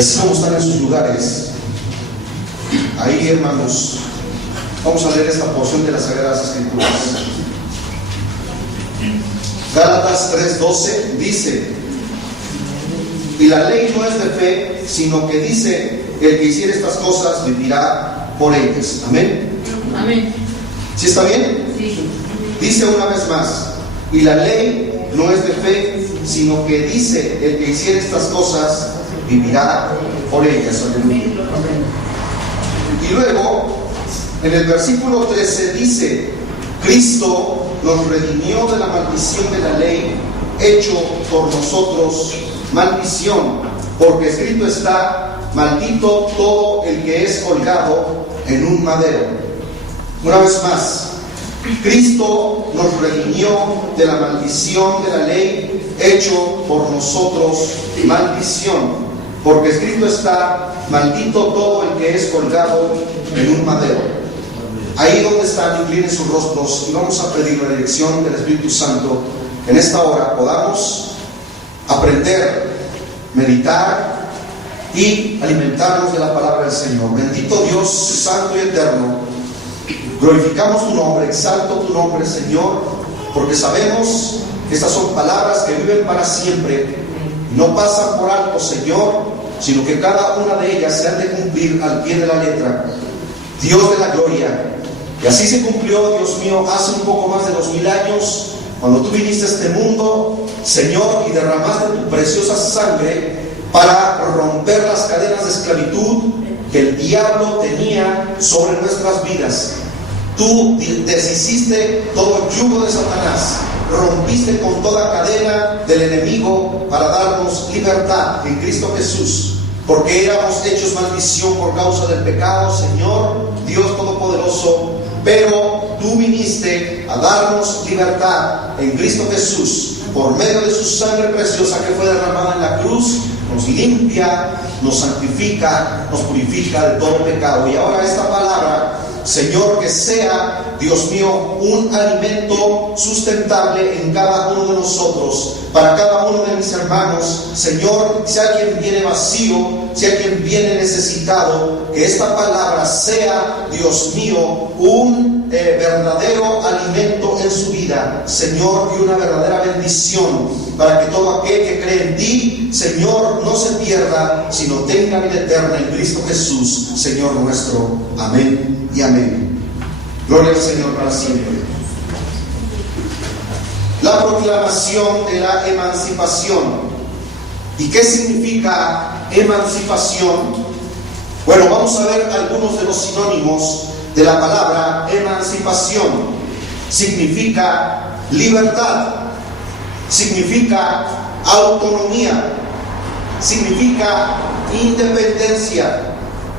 Y así como están en sus lugares, ahí, hermanos, vamos a leer esta porción de las Sagradas Escrituras. Gálatas 3:12 dice: y la ley no es de fe, sino que dice: el que hiciere estas cosas vivirá por ellas. Amén. Amén. ¿Sí está bien? Sí. Dice una vez más: y la ley no es de fe, sino que dice: el que hiciere estas cosas vivirá por ellas. Aleluya. Y luego, en el versículo 13 dice: Cristo nos redimió de la maldición de la ley, hecho por nosotros maldición, porque escrito está: maldito todo el que es colgado en un madero. Una vez más, Cristo nos redimió de la maldición de la ley, hecho por nosotros maldición, porque escrito está: maldito todo el que es colgado en un madero. Ahí donde están, inclinen sus rostros y vamos a pedir la dirección del Espíritu Santo. En esta hora podamos aprender, meditar y alimentarnos de la palabra del Señor. Bendito Dios, santo y eterno, glorificamos tu nombre, exalto tu nombre, Señor, porque sabemos que estas son palabras que viven para siempre, no pasan por alto, Señor, sino que cada una de ellas se han de cumplir al pie de la letra. Dios de la gloria, y así se cumplió, Dios mío, hace un poco más de 2000 años, cuando tú viniste a este mundo, Señor, y derramaste tu preciosa sangre para romper las cadenas de esclavitud que el diablo tenía sobre nuestras vidas. Tú deshiciste todo yugo de Satanás, rompiste con toda cadena del enemigo para darnos libertad en Cristo Jesús, porque éramos hechos maldición por causa del pecado, Señor, Dios Todopoderoso, pero tú viniste a darnos libertad en Cristo Jesús, por medio de su sangre preciosa que fue derramada en la cruz. Nos limpia, nos santifica, nos purifica de todo pecado. Y ahora esta palabra, Señor, que sea, Dios mío, un alimento sustentable en cada uno de nosotros, para cada uno de mis hermanos. Señor, si alguien viene vacío, si alguien viene necesitado, que esta palabra sea, Dios mío, un verdadero alimento en su vida, Señor, y una verdadera bendición, para que todo aquel que cree en ti, Señor, no se pierda, sino tenga vida eterna en Cristo Jesús, Señor nuestro. Amén y amén. Gloria al Señor para siempre. La proclamación de la emancipación. ¿Y qué significa emancipación? Bueno, vamos a ver algunos de los sinónimos de la palabra emancipación. Significa libertad, significa autonomía, significa independencia,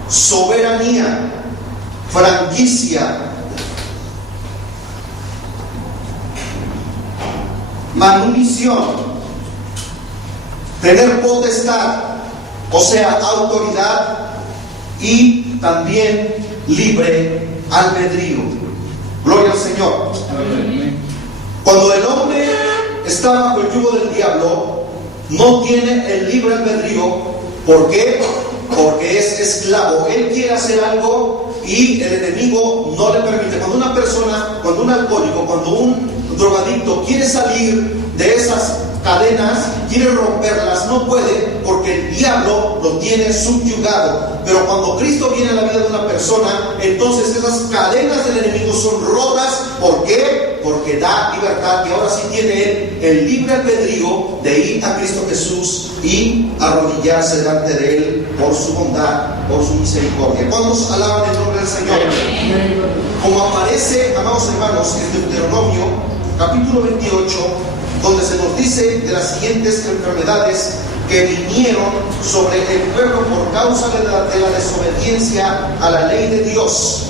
soberanía, franquicia, manumisión, tener potestad, o sea, autoridad, y también libre albedrío. Gloria al Señor. Cuando el hombre está bajo el yugo del diablo, no tiene el libre albedrío. ¿Por qué? Porque es esclavo. Él quiere hacer algo y el enemigo no le permite. Cuando una persona, cuando un alcohólico, cuando un drogadicto quiere salir de esas cadenas, quiere romperlas, no puede, porque el diablo lo tiene subyugado. Pero cuando Cristo viene a la vida de una persona, entonces esas cadenas del enemigo son rotas. ¿Por qué? Porque da libertad, y ahora sí tiene él el libre albedrío de ir a Cristo Jesús y arrodillarse delante de él por su bondad, por su misericordia. ¿Cuántos alaban el nombre del Señor? Como aparece, amados hermanos, en Deuteronomio capítulo 28, donde se nos dice de las siguientes enfermedades que vinieron sobre el pueblo por causa de la desobediencia a la ley de Dios.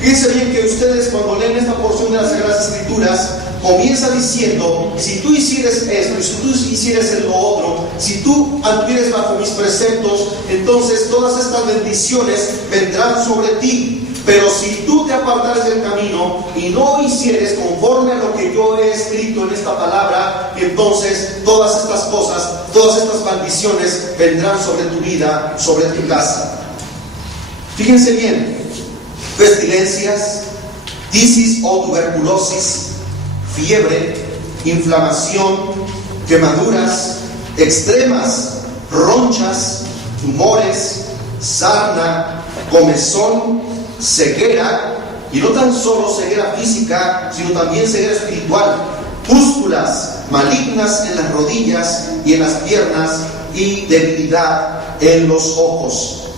Fíjense bien que ustedes, cuando leen esta porción de las Sagradas Escrituras, comienza diciendo: si tú hicieres esto, y si tú hicieres lo otro, si tú anduvieres bajo mis preceptos, entonces todas estas bendiciones vendrán sobre ti. Pero si tú te apartares del camino y no hicieres hicieres conforme a lo que yo he escrito en esta palabra, entonces todas estas cosas, todas estas maldiciones vendrán sobre tu vida, sobre tu casa. Fíjense bien: pestilencias, tisis o tuberculosis, fiebre, inflamación, quemaduras extremas, ronchas, tumores, sarna, comezón, ceguera, y no tan solo ceguera física, sino también ceguera espiritual, pústulas malignas en las rodillas y en las piernas, y debilidad en los ojos.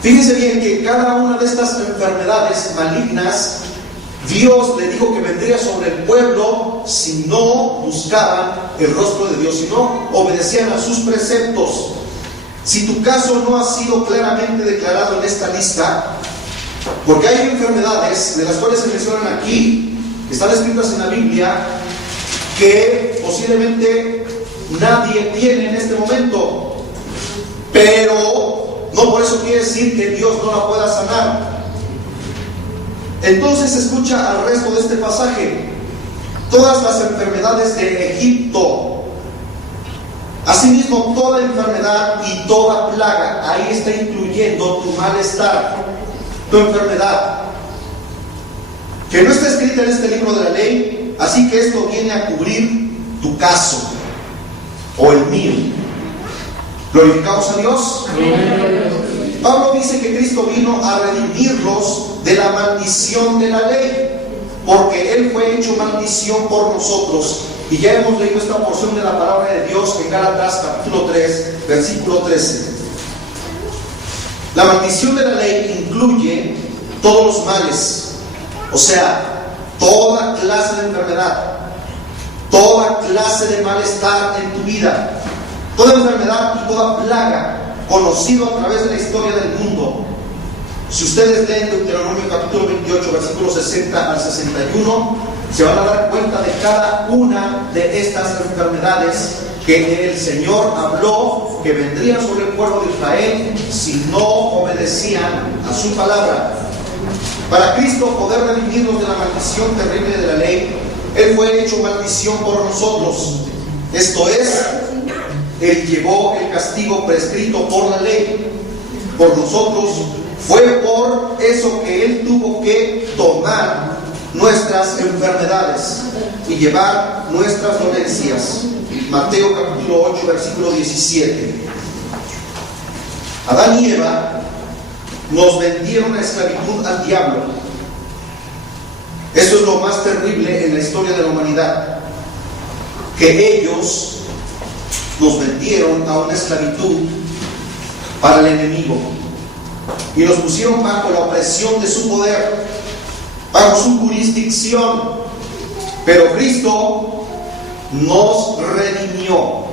Fíjense bien que cada una de estas enfermedades malignas, Dios le dijo que vendría sobre el pueblo si no buscaban el rostro de Dios, si no obedecían a sus preceptos. Si tu caso no ha sido claramente declarado en esta lista, porque hay enfermedades de las cuales se mencionan aquí, que están escritas en la Biblia, que posiblemente nadie tiene en este momento, pero no por eso quiere decir que Dios no la pueda sanar. Entonces escucha al resto de este pasaje: todas las enfermedades de Egipto. Asimismo, toda enfermedad y toda plaga, ahí está incluyendo tu malestar, tu enfermedad, que no está escrita en este libro de la ley, así que esto viene a cubrir tu caso o el mío. ¿Glorificamos a Dios? Pablo dice que Cristo vino a redimirlos de la maldición de la ley, porque Él fue hecho maldición por nosotros. Y ya hemos leído esta porción de la palabra de Dios en Gálatas capítulo 3, versículo 13. La maldición de la ley incluye todos los males, o sea, toda clase de enfermedad, toda clase de malestar en tu vida, toda enfermedad y toda plaga conocido a través de la historia del mundo. Si ustedes leen Deuteronomio capítulo 28, versículos 60 al 61, se van a dar cuenta de cada una de estas enfermedades que el Señor habló que vendrían sobre el pueblo de Israel si no obedecían a su palabra. Para Cristo poder redimirnos de la maldición terrible de la ley, Él fue hecho maldición por nosotros. Esto es, Él llevó el castigo prescrito por la ley por nosotros. Fue por eso que Él tuvo que tomar nuestras enfermedades y llevar nuestras dolencias. Mateo capítulo 8, versículo 17. Adán y Eva nos vendieron a esclavitud al diablo. Eso es lo más terrible en la historia de la humanidad, que ellos nos vendieron a una esclavitud para el enemigo y nos pusieron bajo la opresión de su poder, bajo su jurisdicción. Pero Cristo nos redimió,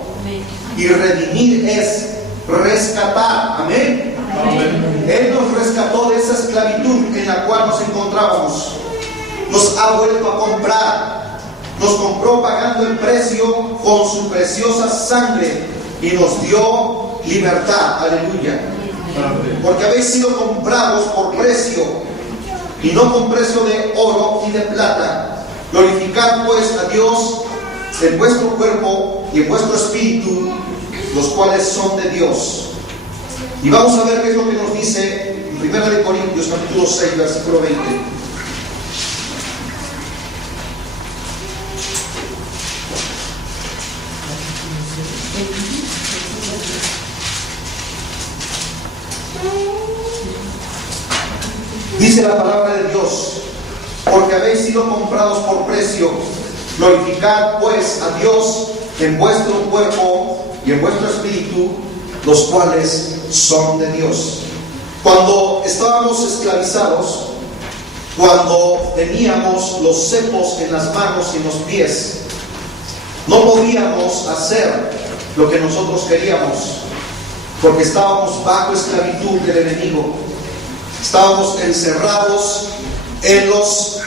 y redimir es rescatar. Amén. Amén. Él nos rescató de esa esclavitud en la cual nos encontrábamos. Nos ha vuelto a comprar, nos compró pagando el precio con su preciosa sangre y nos dio libertad. Aleluya. Porque habéis sido comprados por precio, y no con precio de oro y de plata. Glorificad pues a Dios en vuestro cuerpo y en vuestro espíritu, los cuales son de Dios. Y vamos a ver qué es lo que nos dice en 1 Corintios capítulo 6, versículo 20. Dice la palabra de Dios: porque habéis sido comprados por precio, glorificad pues a Dios en vuestro cuerpo y en vuestro espíritu, los cuales son de Dios. Cuando estábamos esclavizados, cuando teníamos los cepos en las manos y en los pies, no podíamos hacer lo que nosotros queríamos, porque estábamos bajo esclavitud del enemigo. Estábamos encerrados en los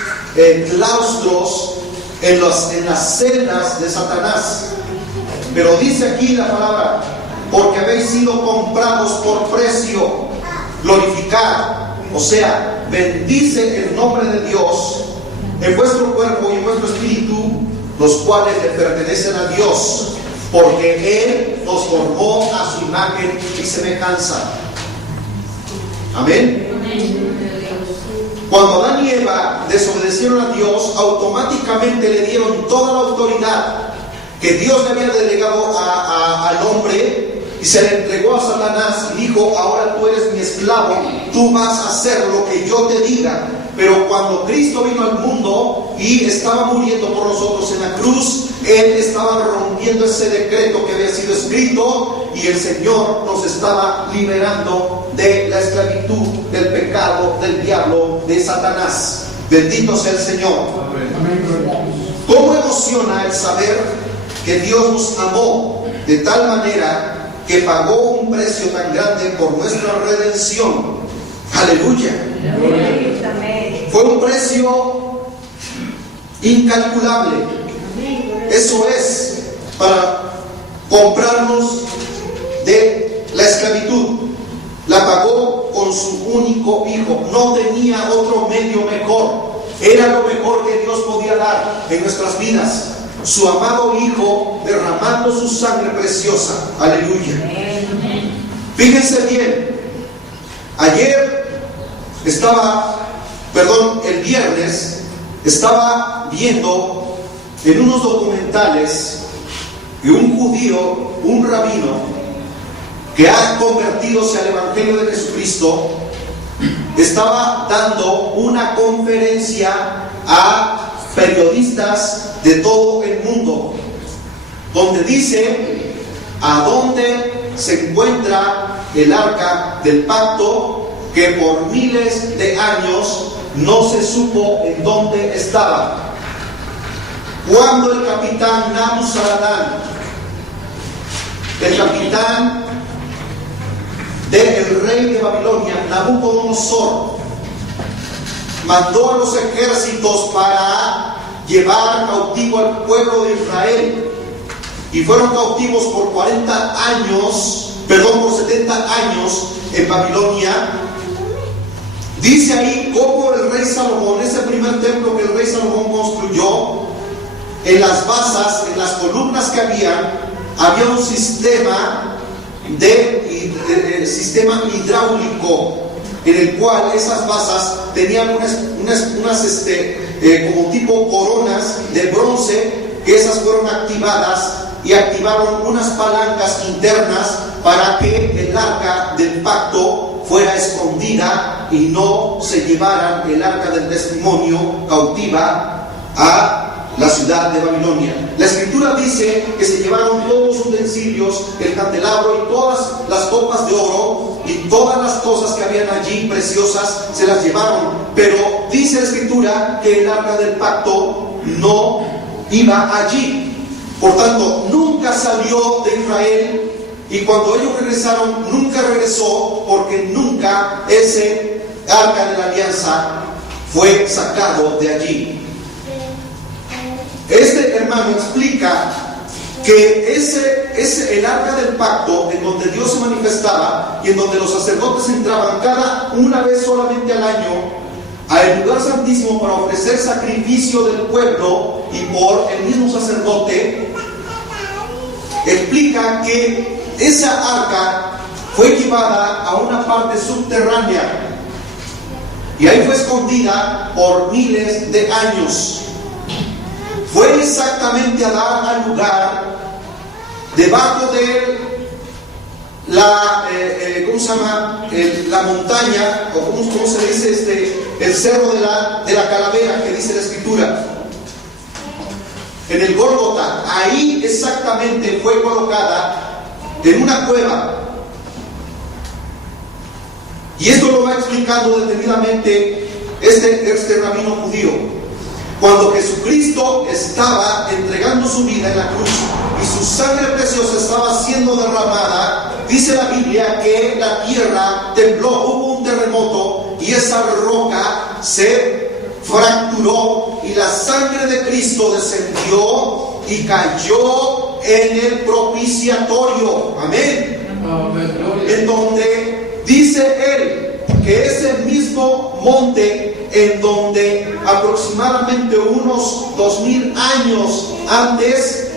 claustros, en las celdas de Satanás. Pero dice aquí la palabra: porque habéis sido comprados por precio, glorificad. O sea, bendice el nombre de Dios en vuestro cuerpo y en vuestro espíritu, los cuales le pertenecen a Dios, porque Él nos formó a su imagen y semejanza. Amén. Cuando Adán y Eva desobedecieron a Dios, automáticamente le dieron toda la autoridad que Dios le había delegado al hombre, y se le entregó a Satanás y dijo: ahora tú eres mi esclavo, tú vas a hacer lo que yo te diga. Pero cuando Cristo vino al mundo y estaba muriendo por nosotros en la cruz, Él estaba rompiendo ese decreto que había sido escrito, y el Señor nos estaba liberando de la esclavitud, del pecado, del diablo, de Satanás. Bendito sea el Señor. ¿Cómo emociona el saber que Dios nos amó de tal manera que pagó un precio tan grande por nuestra redención? Aleluya. Fue un precio incalculable. Eso es, para comprarnos de la esclavitud. La pagó con su único hijo. No tenía otro medio mejor. Era lo mejor que Dios podía dar en nuestras vidas. Su amado hijo derramando su sangre preciosa. Aleluya. Fíjense bien. El viernes estaba viendo en unos documentales que un judío, un rabino, que ha convertido al Evangelio de Jesucristo, estaba dando una conferencia a periodistas de todo el mundo, donde dice a dónde se encuentra el arca del pacto, que por miles de años no se supo en dónde estaba. Cuando el capitán Nabuzaradán, el capitán del rey de Babilonia, Nabucodonosor, mandó a los ejércitos para llevar cautivo al pueblo de Israel, y fueron cautivos por 70 años en Babilonia. Dice ahí cómo el rey Salomón, ese primer templo que el rey Salomón construyó, en las basas, en las columnas que había un sistema hidráulico, en el cual esas basas tenían unas como tipo coronas de bronce, que esas fueron activadas y activaron unas palancas internas para que el arca del pacto fuera escondida y no se llevaran el arca del testimonio cautiva a la ciudad de Babilonia. La escritura dice que se llevaron todos los utensilios, el candelabro y todas las copas de oro y todas las cosas que habían allí preciosas, se las llevaron. Pero dice la escritura que el arca del pacto no iba allí. Por tanto, nunca salió de Israel, y cuando ellos regresaron, nunca regresó, porque nunca ese arca de la alianza fue sacado de allí. Este hermano explica que el arca del pacto, en donde Dios se manifestaba y en donde los sacerdotes entraban cada una vez solamente al año al lugar santísimo para ofrecer sacrificio del pueblo y por el mismo sacerdote, explica que esa arca fue llevada a una parte subterránea y ahí fue escondida por miles de años. Fue exactamente a dar al lugar debajo de la la montaña, o ¿cómo se dice? El cerro de la calavera, que dice la escritura, en el Gólgota. Ahí exactamente fue colocada en una cueva, y esto lo va explicando detenidamente este rabino judío. Cuando Jesucristo estaba entregando su vida en la cruz y su sangre preciosa estaba siendo derramada, dice la Biblia que la tierra tembló, hubo un terremoto y esa roca se fracturó y la sangre de Cristo descendió y cayó en el propiciatorio. Amén. En donde dice él que ese mismo monte en donde aproximadamente unos 2000 años antes,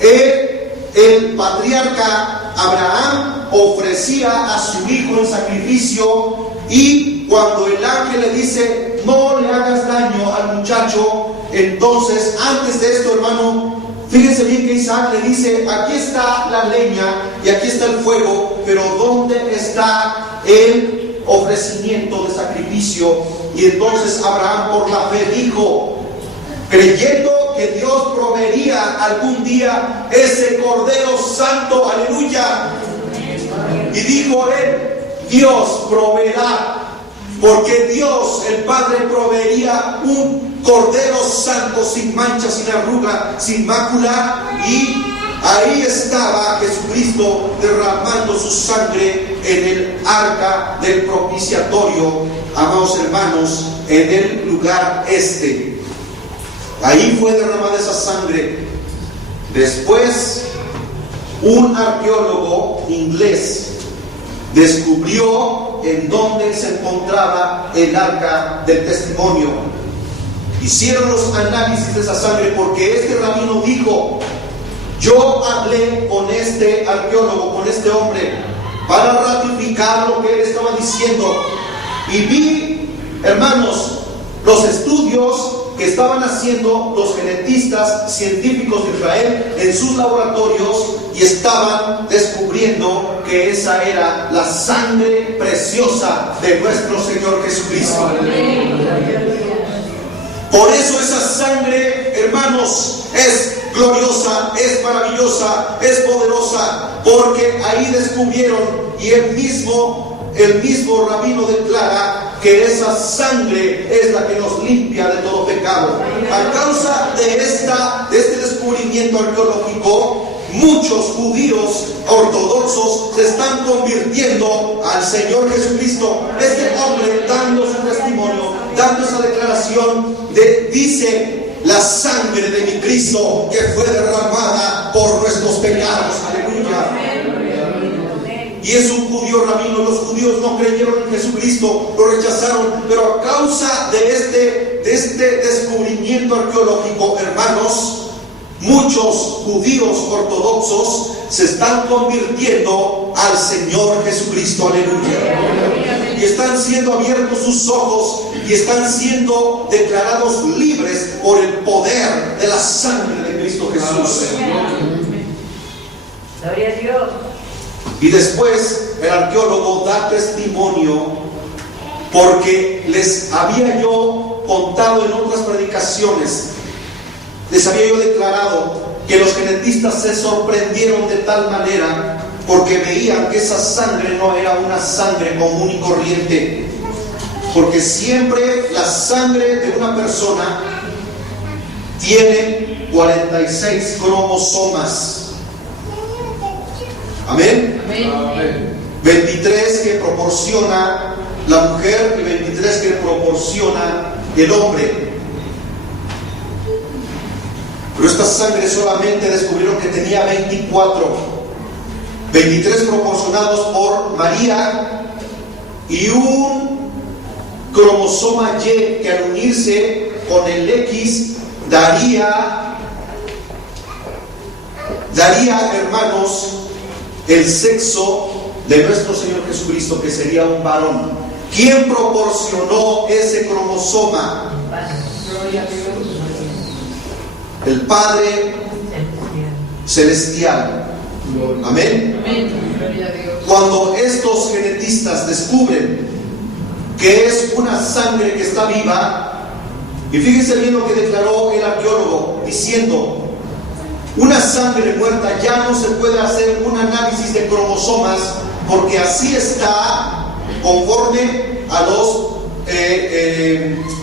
el patriarca Abraham ofrecía a su hijo en sacrificio, y cuando el ángel le dice: no le hagas daño al muchacho, entonces antes de esto, hermano, fíjense bien que Isaac le dice: aquí está la leña y aquí está el fuego, pero ¿dónde está el ofrecimiento de sacrificio? Y entonces Abraham, por la fe, dijo, creyendo que Dios proveería algún día ese Cordero Santo, aleluya. Y dijo él: Dios proveerá, porque Dios, el Padre, proveería un Cordero Santo, sin mancha, sin arruga, sin mácula. Y ahí estaba Jesucristo derramando su sangre en el arca del propiciatorio, amados hermanos, en el lugar este. Ahí fue derramada esa sangre. Después, un arqueólogo inglés descubrió en dónde se encontraba el arca del testimonio. Hicieron los análisis de esa sangre, porque este rabino dijo: yo hablé con este arqueólogo, con este hombre, para ratificar lo que él estaba diciendo, y vi, hermanos, los estudios que estaban haciendo los genetistas científicos de Israel en sus laboratorios, y estaban descubriendo que esa era la sangre preciosa de nuestro Señor Jesucristo. Por eso esa sangre, hermanos, es gloriosa, es maravillosa, es poderosa, porque ahí descubrieron, y el mismo rabino declara que esa sangre es la que nos limpia de todo pecado. A causa de este descubrimiento arqueológico, muchos judíos ortodoxos se están convirtiendo al Señor Jesucristo. Este hombre, dando su testimonio, dando esa declaración, dice: la sangre de mi Cristo que fue derramada por nuestros pecados. Aleluya. Y es un judío rabino. Los judíos no creyeron en Jesucristo, lo rechazaron, pero a causa de este descubrimiento arqueológico, hermanos, muchos judíos ortodoxos se están convirtiendo al Señor Jesucristo. Aleluya. Y están siendo abiertos sus ojos y están siendo declarados libres por el poder de la sangre de Cristo Jesús. Gloria a Dios. Y después el arqueólogo da testimonio, porque les había yo contado en otras predicaciones, les había yo declarado que los genetistas se sorprendieron de tal manera, porque veían que esa sangre no era una sangre común y corriente, porque siempre la sangre de una persona tiene 46 cromosomas. Amén. Amén. 23 que proporciona la mujer y 23 que proporciona el hombre. Pero esta sangre solamente descubrieron que tenía 24. 23 proporcionados por María, y un cromosoma Y que al unirse con el X daría, hermanos, el sexo de nuestro Señor Jesucristo, que sería un varón. ¿Quién proporcionó ese cromosoma? El Padre Celestial. Amén. Cuando estos genetistas descubren que es una sangre que está viva, y fíjense bien lo que declaró el arqueólogo, diciendo: una sangre muerta ya no se puede hacer un análisis de cromosomas, porque así está, conforme a los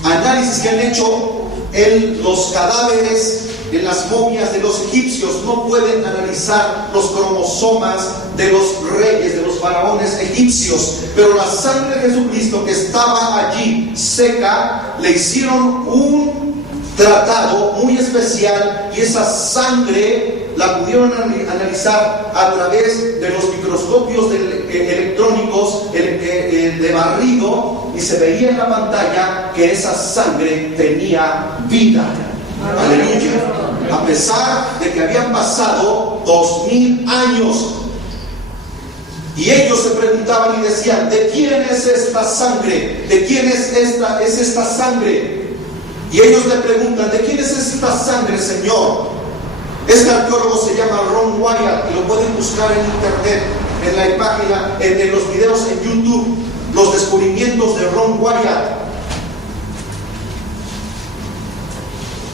análisis que han hecho en los cadáveres, en las momias de los egipcios. No pueden analizar los cromosomas de los reyes, de los faraones egipcios, pero la sangre de Jesucristo, que estaba allí seca, le hicieron un tratado muy especial, y esa sangre la pudieron analizar a través de los microscopios electrónicos de barrido, y se veía en la pantalla que esa sangre tenía vida. Aleluya. A pesar de que habían pasado 2000 años. Y ellos se preguntaban y decían: ¿de quién es esta sangre? ¿De quién es esta sangre? Y ellos le preguntan: ¿de quién es esta sangre, Señor? Este arqueólogo se llama Ron Wyatt, y lo pueden buscar en internet, en la página, en los videos en YouTube, los descubrimientos de Ron Wyatt.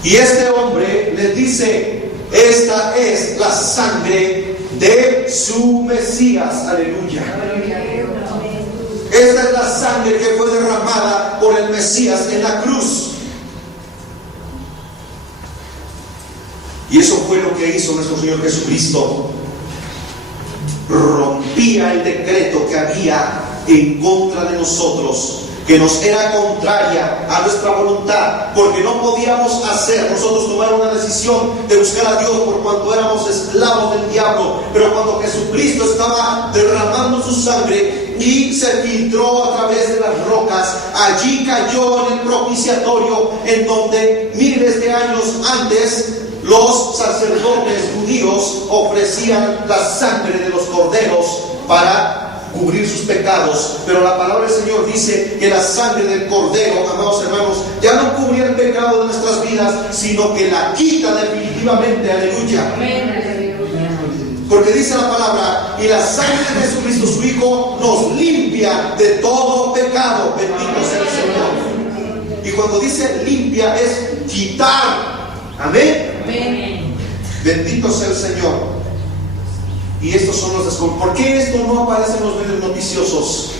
Y este hombre les dice: esta es la sangre de su Mesías. Aleluya. Esta es la sangre que fue derramada por el Mesías en la cruz. Y eso fue lo que hizo nuestro Señor Jesucristo. Rompía el decreto que había en contra de nosotros, que nos era contraria a nuestra voluntad, porque no podíamos hacer nosotros tomar una decisión de buscar a Dios por cuanto éramos esclavos del diablo. Pero cuando Jesucristo estaba derramando su sangre y se filtró a través de las rocas, allí cayó en el propiciatorio, en donde miles de años antes los sacerdotes judíos ofrecían la sangre de los corderos para cubrir sus pecados. Pero la palabra del Señor dice que la sangre del cordero, amados hermanos, ya no cubría el pecado de nuestras vidas, sino que la quita definitivamente. Aleluya. Porque dice la palabra: y la sangre de Jesucristo su Hijo nos limpia de todo pecado. Bendito sea el Señor. Y cuando dice limpia, es quitar. Amén. Bendito sea el Señor. Y estos son los descubrimientos. ¿Por qué esto no aparece en los medios noticiosos?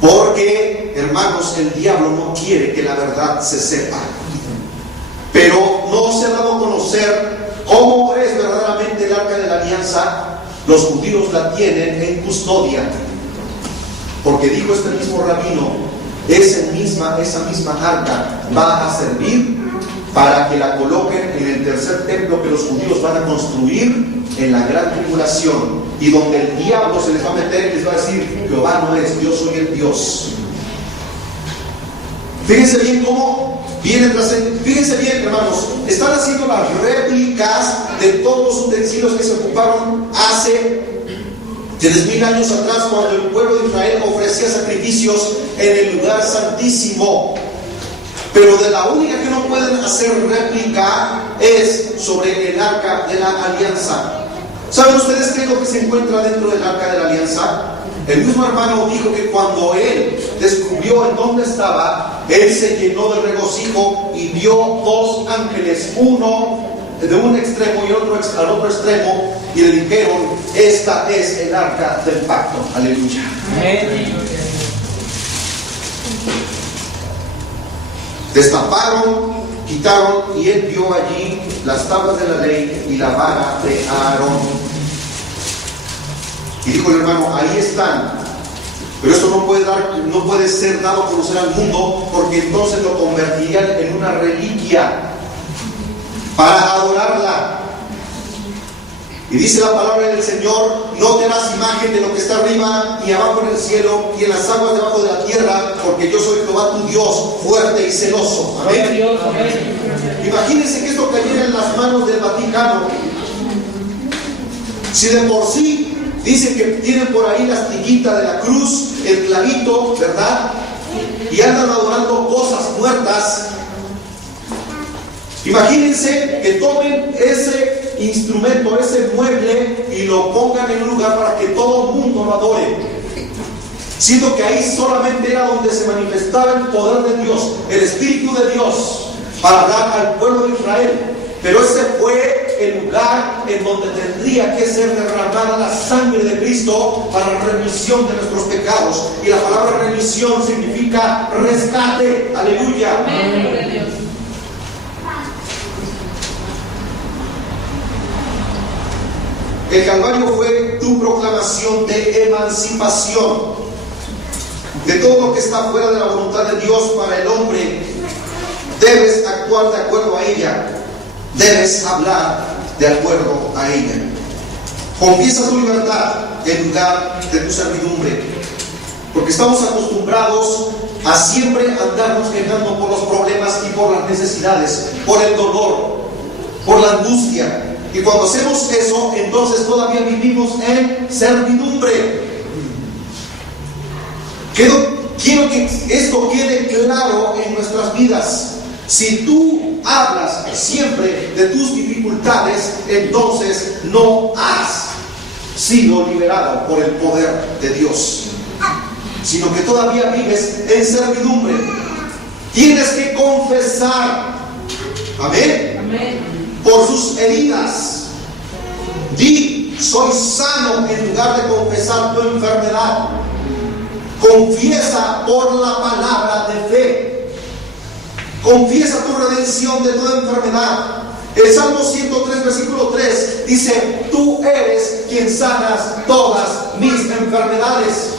Porque, hermanos, el diablo no quiere que la verdad se sepa. Pero no se ha dado a conocer cómo es verdaderamente el arca de la alianza. Los judíos la tienen en custodia, porque dijo este mismo rabino: esa misma arca va a servir para que la coloquen en el tercer templo que los judíos van a construir en la gran tribulación, y donde el diablo se les va a meter y les va a decir: Jehová no es, yo soy el Dios. Fíjense bien cómo viene fíjense bien, hermanos, están haciendo las réplicas de todos los utensilios que se ocuparon hace 3000 años atrás, cuando el pueblo de Israel ofrecía sacrificios en el lugar santísimo. Pero de la única que no pueden hacer réplica es sobre el arca de la alianza. ¿Saben ustedes qué es lo que se encuentra dentro del arca de la alianza? El mismo hermano dijo que cuando él descubrió en dónde estaba, él se llenó de regocijo y vio dos ángeles, uno de un extremo y otro al otro extremo, y le dijeron: esta es el arca del pacto. Aleluya. Destaparon, quitaron, y él vio allí las tablas de la ley y la vara de Aarón. Y dijo el hermano: ahí están. Pero esto no puede ser dado a conocer al mundo, porque entonces lo convertirían en una reliquia para adorarla. Y dice la palabra del Señor: no te harás imagen de lo que está arriba ni abajo en el cielo y en las aguas debajo de la tierra, porque yo soy Jehová tu Dios, fuerte y celoso. Amén. Imagínense que esto cayera en las manos del Vaticano. Si de por sí dicen que tienen por ahí la astillita de la cruz, el clavito, ¿verdad? Y andan adorando cosas muertas. Imagínense que tomen ese instrumento, ese mueble, y lo pongan en un lugar para que todo el mundo lo adore, siendo que ahí solamente era donde se manifestaba el poder de Dios, el Espíritu de Dios, para hablar al pueblo de Israel. Pero ese fue el lugar en donde tendría que ser derramada la sangre de Cristo para la remisión de nuestros pecados. Y la palabra remisión significa rescate. Aleluya. Amén. El Calvario fue tu proclamación de emancipación de todo lo que está fuera de la voluntad de Dios para el hombre. Debes actuar de acuerdo a ella. Debes hablar de acuerdo a ella. Confiesa tu libertad en lugar de tu servidumbre, porque estamos acostumbrados a siempre andarnos quejando por los problemas y por las necesidades, por el dolor, por la angustia. Y cuando hacemos eso, entonces todavía vivimos en servidumbre. Quiero que esto quede claro en nuestras vidas. Si tú hablas siempre de tus dificultades, entonces no has sido liberado por el poder de Dios, sino que todavía vives en servidumbre. Tienes que confesar, amén, amén, por sus heridas. Di, soy sano, en lugar de confesar tu enfermedad. Confiesa por la palabra de fe. Confiesa tu redención de toda enfermedad. El Salmo 103, versículo 3 dice: tú eres quien sanas todas mis enfermedades,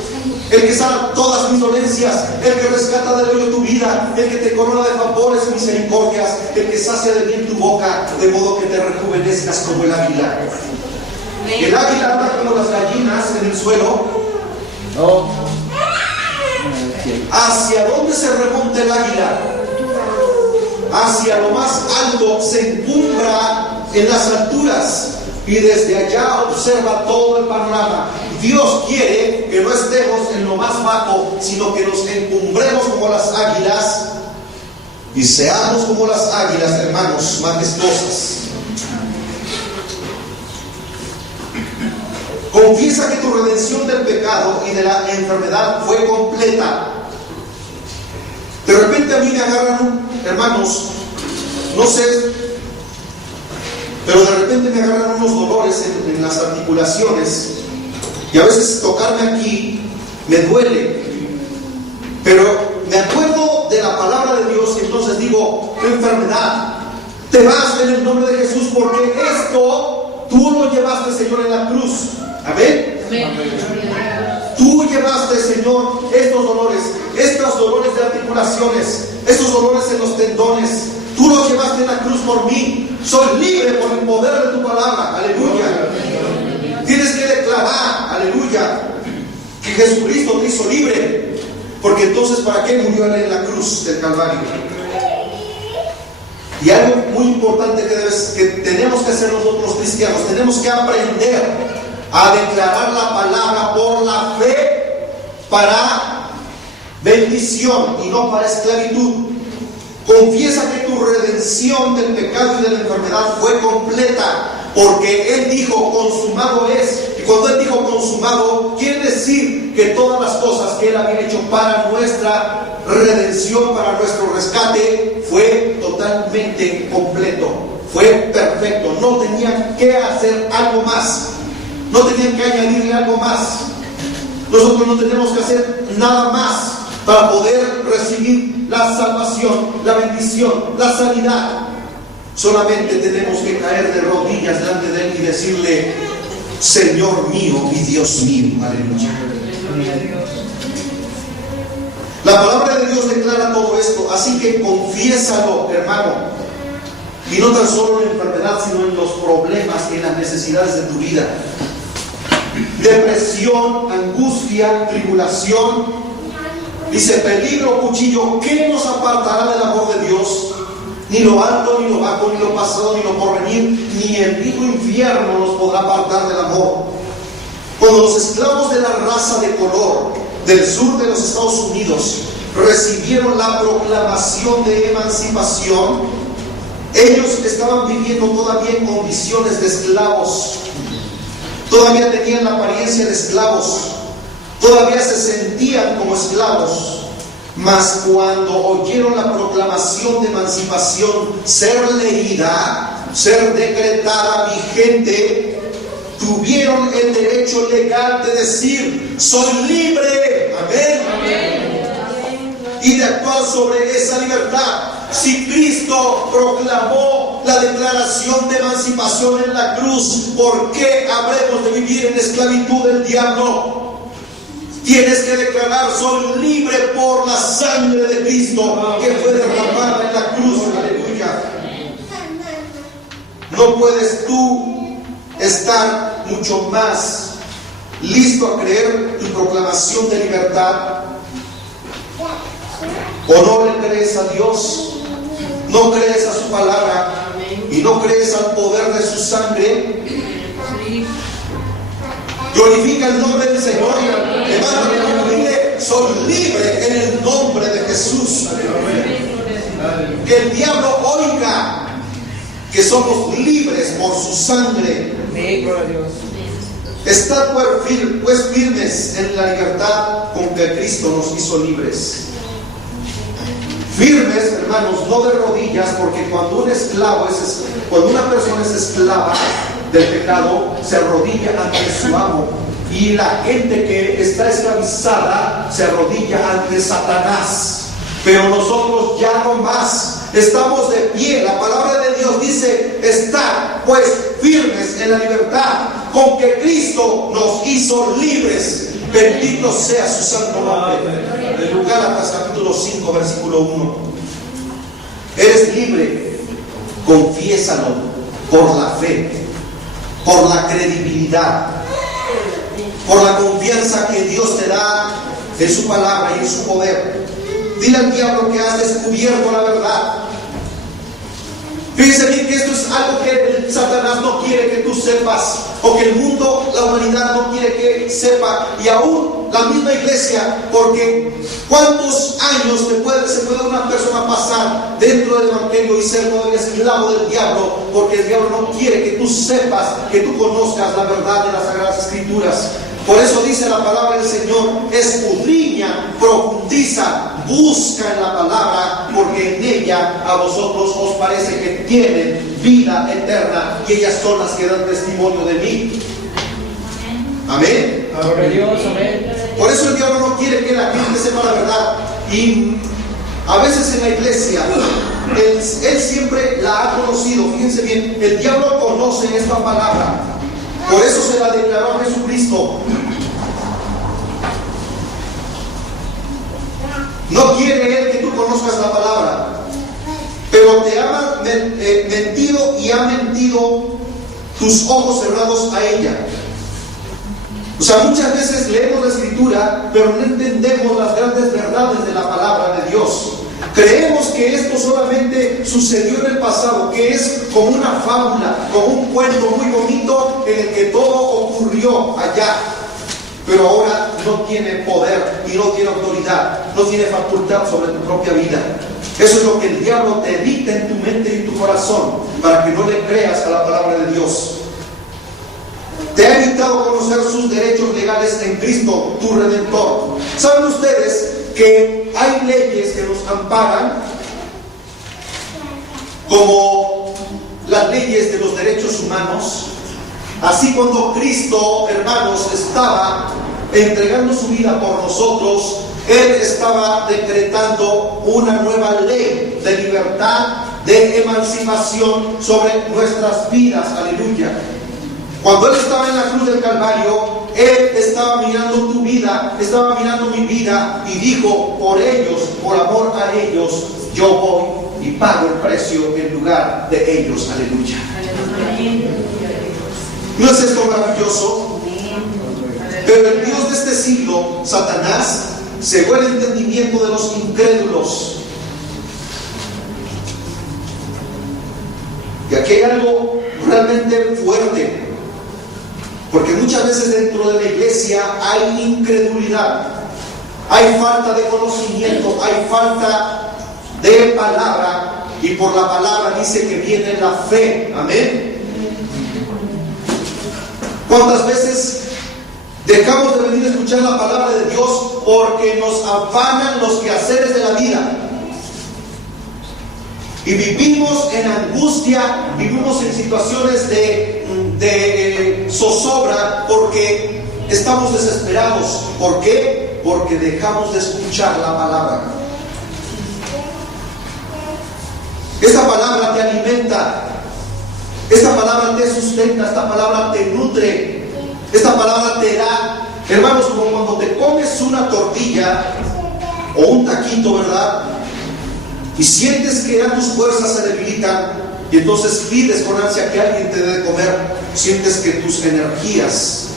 el que sana todas mis dolencias, el que rescata del hoyo tu vida, el que te corona de favores y misericordias, el que sacia de bien tu boca, de modo que te rejuvenezcas como el águila. El águila anda como las gallinas en el suelo. ¿Hacia dónde se remonta el águila? Hacia lo más alto, se encumbra en las alturas y desde allá observa todo el panorama. Dios quiere que no estemos en lo más bajo, sino que nos encumbremos como las águilas y seamos como las águilas, hermanos, majestuosas. Confiesa que tu redención del pecado y de la enfermedad fue completa. De repente a mí me agarran, hermanos, no sé, pero de repente me agarran unos dolores en las articulaciones, y a veces tocarme aquí me duele, pero me acuerdo de la palabra de Dios y entonces digo: enfermedad, te vas en el nombre de Jesús, porque esto tú lo llevaste, Señor, en la cruz. Amén. Tú llevaste, Señor, estos dolores de articulaciones, estos dolores en los tendones. Tú los llevaste en la cruz por mí. Soy libre por el poder de tu palabra. Aleluya. Tienes que declarar, aleluya, que Jesucristo te hizo libre. Porque entonces, ¿para qué murió Él en la cruz del Calvario? Y algo muy importante que tenemos que hacer nosotros cristianos: tenemos que aprender a declarar la palabra por la fe para bendición y no para esclavitud. Confiesa que tu redención del pecado y de la enfermedad fue completa, porque Él dijo: consumado es. Y cuando Él dijo consumado, quiere decir que todas las cosas que Él había hecho para nuestra redención, para nuestro rescate, fue totalmente completo, fue perfecto. No tenían que hacer algo más, no tenían que añadirle algo más. Nosotros no tenemos que hacer nada más para poder recibir la salvación, la bendición, la sanidad. Solamente tenemos que caer de rodillas delante de Él y decirle: Señor mío y Dios mío. Aleluya. La palabra de Dios declara todo esto, así que confiésalo, hermano. Y no tan solo en la enfermedad, sino en los problemas y en las necesidades de tu vida. Depresión, angustia, tribulación. Dice: peligro, cuchillo, ¿qué nos apartará del amor de Dios? Ni lo alto, ni lo bajo, ni lo pasado, ni lo porvenir, ni el mismo infierno nos podrá apartar del amor. Cuando los esclavos de la raza de color del sur de los Estados Unidos recibieron la proclamación de emancipación, ellos estaban viviendo todavía en condiciones de esclavos. Todavía tenían la apariencia de esclavos, todavía se sentían como esclavos. Mas cuando oyeron la proclamación de emancipación ser leída, ser decretada vigente, tuvieron el derecho legal de decir: soy libre. Amén. Amén. Y de actuar sobre esa libertad. Si Cristo proclamó la declaración de emancipación en la cruz, ¿por qué habremos de vivir en esclavitud del diablo? Tienes que declarar: soy libre por la sangre de Cristo que fue derramada en la cruz. Aleluya. no puedes tú estar mucho más listo a creer tu proclamación de libertad? ¿O no le crees a Dios? ¿No crees a su palabra? ¿Y no crees al poder de su sangre? Glorifica el nombre del Señor. Hermano, son libres en el nombre de Jesús. Que el diablo oiga que somos libres por su sangre. Estad pues firmes en la libertad con que Cristo nos hizo libres. Firmes, hermanos, no de rodillas, porque cuando cuando una persona es esclava del pecado, se arrodilla ante su amo. Y la gente que está esclavizada se arrodilla ante Satanás. Pero nosotros ya no más, estamos de pie. La palabra de Dios dice: estad pues firmes en la libertad con que Cristo nos hizo libres. Bendito sea su santo nombre. En Gálatas capítulo 5 versículo 1. Eres libre, confiésalo por la fe, por la credibilidad, por la confianza que Dios te da en su palabra y en su poder. Dile al diablo que has descubierto la verdad. Fíjense bien que esto es algo que Satanás no quiere que tú sepas, o que el mundo, la humanidad no quiere que sepa, y aún la misma iglesia, porque ¿cuántos años se puede una persona pasar dentro del evangelio y ser todo el esclavo del diablo? Porque el diablo no quiere que tú sepas, que tú conozcas la verdad de las Sagradas Escrituras. Por eso dice la palabra del Señor: escudriña, profundiza, busca en la palabra, porque en ella a vosotros os parece que tienen vida eterna, y ellas son las que dan testimonio de mí. Amén. Por eso el diablo no quiere que la gente sepa la verdad. Y a veces en la iglesia él siempre la ha conocido. Fíjense bien, el diablo conoce esta palabra, por eso se la declaró a Jesucristo. No quiere él que tú conozcas la palabra, pero te ha mentido y ha mentido tus ojos cerrados a ella. O sea, muchas veces leemos la Escritura, pero no entendemos las grandes verdades de la palabra de Dios. Creemos que esto solamente sucedió en el pasado, que es como una fábula, como un cuento muy bonito en el que todo ocurrió allá. Pero ahora no tiene poder y no tiene autoridad, no tiene facultad sobre tu propia vida. Eso es lo que el diablo te dicta en tu mente y en tu corazón, para que no le creas a la palabra de Dios. Te ha evitado conocer sus derechos legales en Cristo, tu Redentor. ¿Saben ustedes que hay leyes que nos amparan, como las leyes de los derechos humanos? Así, cuando Cristo, hermanos, estaba entregando su vida por nosotros, Él estaba decretando una nueva ley de libertad, de emancipación sobre nuestras vidas. Aleluya. Cuando Él estaba en la cruz del Calvario, Él estaba mirando tu vida, estaba mirando mi vida, y dijo: por ellos, por amor a ellos, yo voy y pago el precio en lugar de ellos. Aleluya. ¿No es esto maravilloso? Pero el Dios de este siglo, Satanás, cegó el entendimiento de los incrédulos. Y aquí hay algo realmente fuerte, porque muchas veces dentro de la iglesia hay incredulidad, hay falta de conocimiento, hay falta de palabra, y por la palabra dice que viene la fe. Amén. ¿Cuántas veces dejamos de venir a escuchar la palabra de Dios porque nos afanan los quehaceres de la vida? Y vivimos en angustia, vivimos en situaciones de zozobra, porque estamos desesperados. ¿Por qué? Porque dejamos de escuchar la palabra. Esta palabra te alimenta, esta palabra te sustenta, esta palabra te nutre, esta palabra te da, hermanos, como cuando te comes una tortilla o un taquito, ¿verdad? Y sientes que ya tus fuerzas se debilitan. y entonces pides con ansia que alguien te dé de comer, sientes que tus energías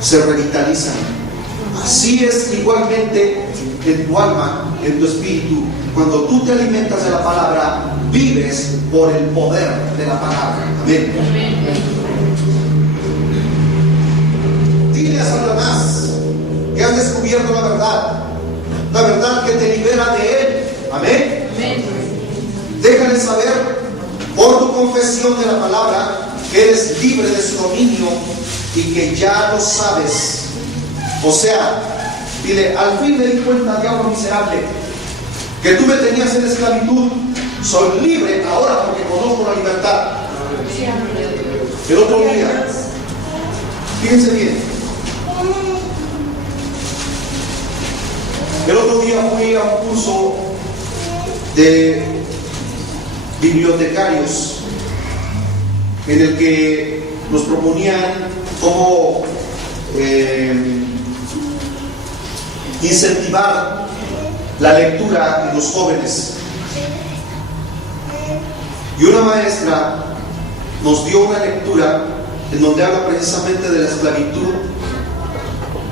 se revitalizan. Así es igualmente en tu alma, en tu espíritu. Cuando tú te alimentas de la palabra, vives por el poder de la palabra. Amén. Dile a Satanás que has descubierto la verdad que te libera de él. Amén. Déjale saber por tu confesión de la palabra que eres libre de su dominio y que ya lo sabes. O sea, dile: al fin me di cuenta, diablo miserable, que tú me tenías en esclavitud. Soy libre ahora porque conozco la libertad. El otro día, fíjense bien, el otro día fui a un curso de bibliotecarios en el que nos proponían cómo incentivar la lectura en los jóvenes. Y una maestra nos dio una lectura en donde habla precisamente de la esclavitud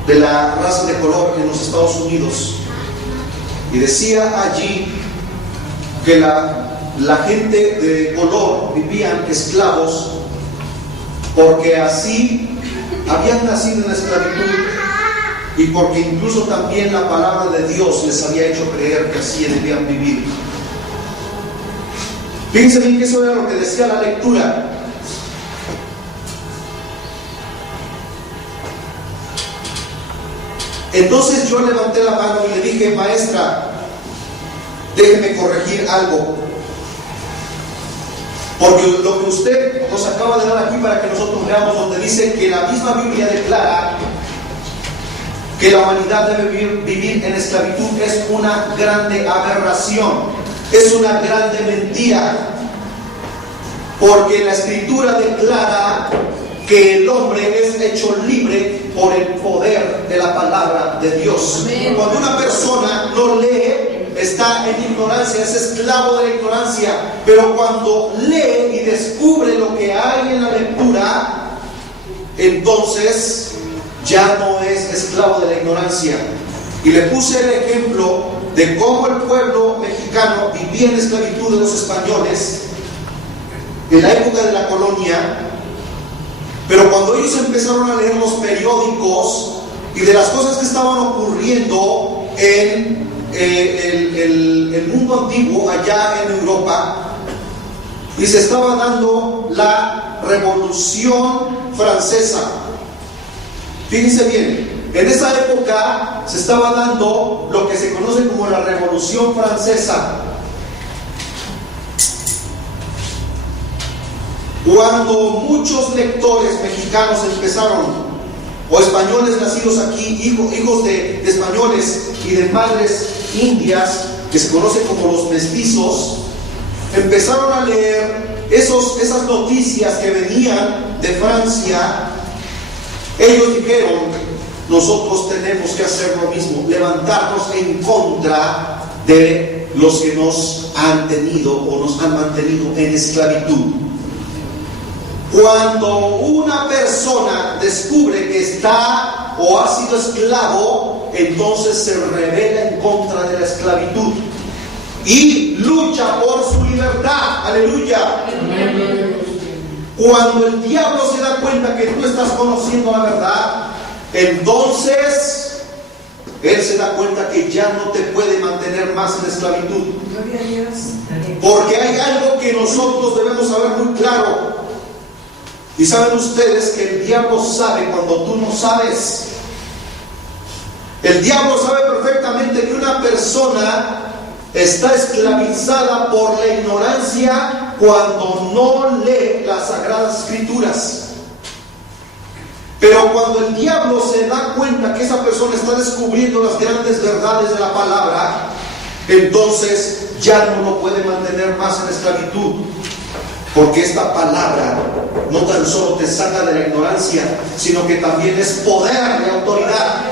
de la raza de color en los Estados Unidos. Y decía allí que la gente de color vivían esclavos porque así habían nacido en la esclavitud y porque incluso también la palabra de Dios les había hecho creer que así debían vivir. Fíjense bien que eso era lo que decía la lectura. Entonces yo levanté la mano y le dije: maestra, déjeme corregir algo, porque lo que usted nos acaba de dar aquí para que nosotros veamos, donde dice que la misma Biblia declara que la humanidad debe vivir en esclavitud, es una grande aberración, es una grande mentira, porque la Escritura declara que el hombre es hecho libre por el poder de la palabra de Dios. Cuando una persona no lee, está en ignorancia, es esclavo de la ignorancia. Pero cuando lee y descubre lo que hay en la lectura, entonces ya no es esclavo de la ignorancia. Y le puse el ejemplo de cómo el pueblo mexicano vivía en esclavitud de los españoles en la época de la colonia. Pero cuando ellos empezaron a leer los periódicos y de las cosas que estaban ocurriendo en el mundo antiguo allá en Europa, y se estaba dando la Revolución Francesa. Fíjense bien, en esa época se estaba dando lo que se conoce como la Revolución Francesa. Cuando muchos lectores mexicanos empezaron, o españoles nacidos aquí, hijos de españoles y de madres indias, que se conocen como los mestizos, empezaron a leer esas noticias que venían de Francia, ellos dijeron: nosotros tenemos que hacer lo mismo, levantarnos en contra de los que nos han tenido o nos han mantenido en esclavitud. Cuando una persona descubre que está o ha sido esclavo, entonces se rebela en contra de la esclavitud y lucha por su libertad. Aleluya. Cuando el diablo se da cuenta que tú estás conociendo la verdad, entonces él se da cuenta que ya no te puede mantener más en esclavitud. Porque hay algo que nosotros debemos saber muy claro. Y saben ustedes que el diablo sabe cuando tú no sabes. El diablo sabe perfectamente que una persona está esclavizada por la ignorancia cuando no lee las Sagradas Escrituras. Pero cuando el diablo se da cuenta que esa persona está descubriendo las grandes verdades de la palabra, entonces ya no lo puede mantener más en esclavitud. Porque esta palabra no tan solo te saca de la ignorancia, sino que también es poder y autoridad.